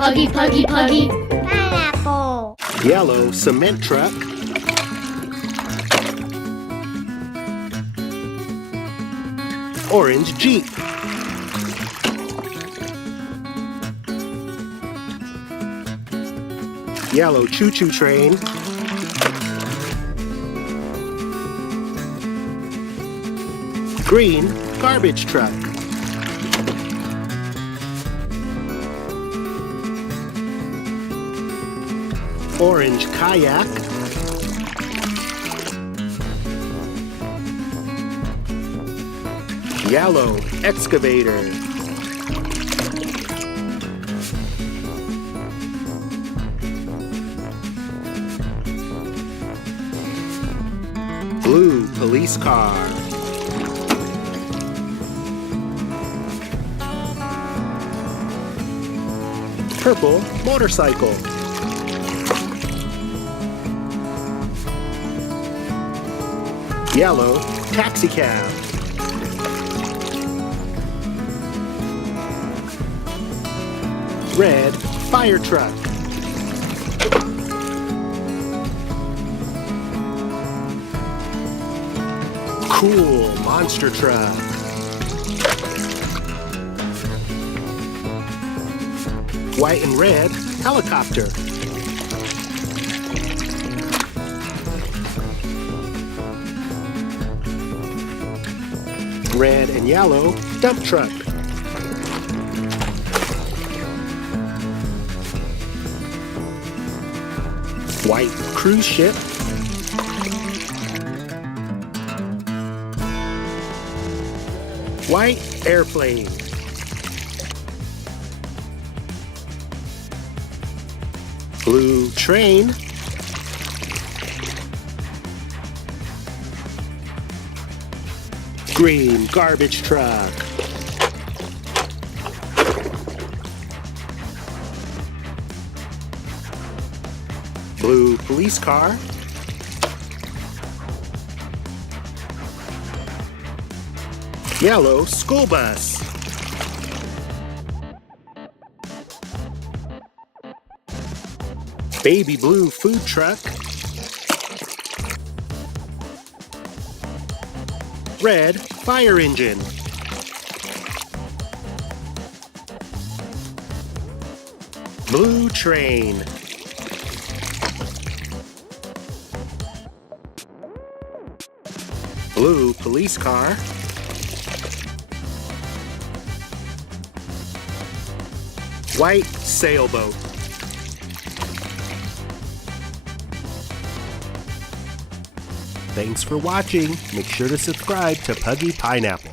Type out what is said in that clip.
Puggy, Puggy, Puggy. Pineapple. Yellow cement truck. Orange Jeep. Yellow choo-choo train. Green garbage truck. Orange kayak. Yellow excavator. Blue police car. Purple motorcycle. Yellow taxi cab. Red fire truck. Cool monster truck. White and red helicopter. Red and yellow dump truck. White cruise ship. White airplane. Blue train. Green garbage truck. Blue police car. Yellow school bus. Baby blue food truck. Red fire engine. Blue train. Blue police car. White sailboat. Thanks for watching. Make sure to subscribe to Puggy Pineapple.